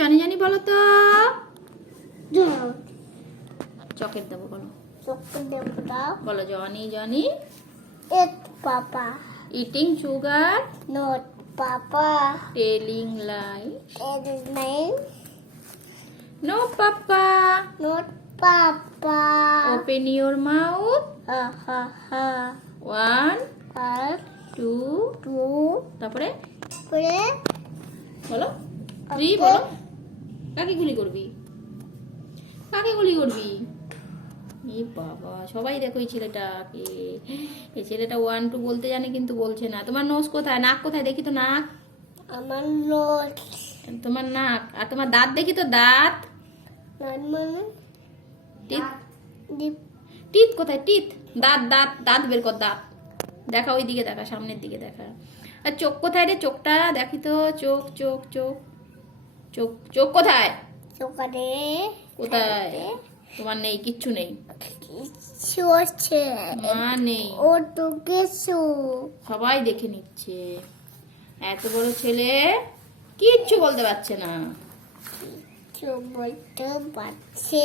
Johnny Johnny বলো তো। Socket দেবো বলো। চোখে দেবো দাও। বলো Johnny Johnny. Yes papa. Eating sugar. Not papa. Telling lie. এর name no papa. Not papa. Open your mouth. Ha ha ha. 1 আর 2 টু তারপরে করে বলো 3 বলো। কাকে গুলি করবি? কাকে গুলি করবি? এ বাবা, সবাই দেখো এই ছেলেটাকে। এই ছেলেটা 1 2 বলতে জানে কিন্তু বলছে না। তোমার নোজ কোথায়? নাক কোথায়? দেখি তো নাক। আমার নোট তোমার নাক। আর তোমার দাঁত দেখি তো দাঁত। নান মানে টিথ। ডিপ টিথ কোথায়? টিথ। দাঁত দাঁত দাঁত বের কর দাঁত। দেখা ওই দিকে দেখা, সামনের দিকে দেখা। আর চোখ কোথায় রে? চোখটা দেখি তো। চোখ চোখ চোখ চোখ চোখ কোথায়? চোখানে কোথায়? তোমার নেই, কিচ্ছু নেই। কিছু আছে মা নেই। ও তো কিছু সবাই দেখে নিচ্ছে। এত বড় ছেলে কিচ্ছু বলতে পারছে না। কিছু বলতে পারছে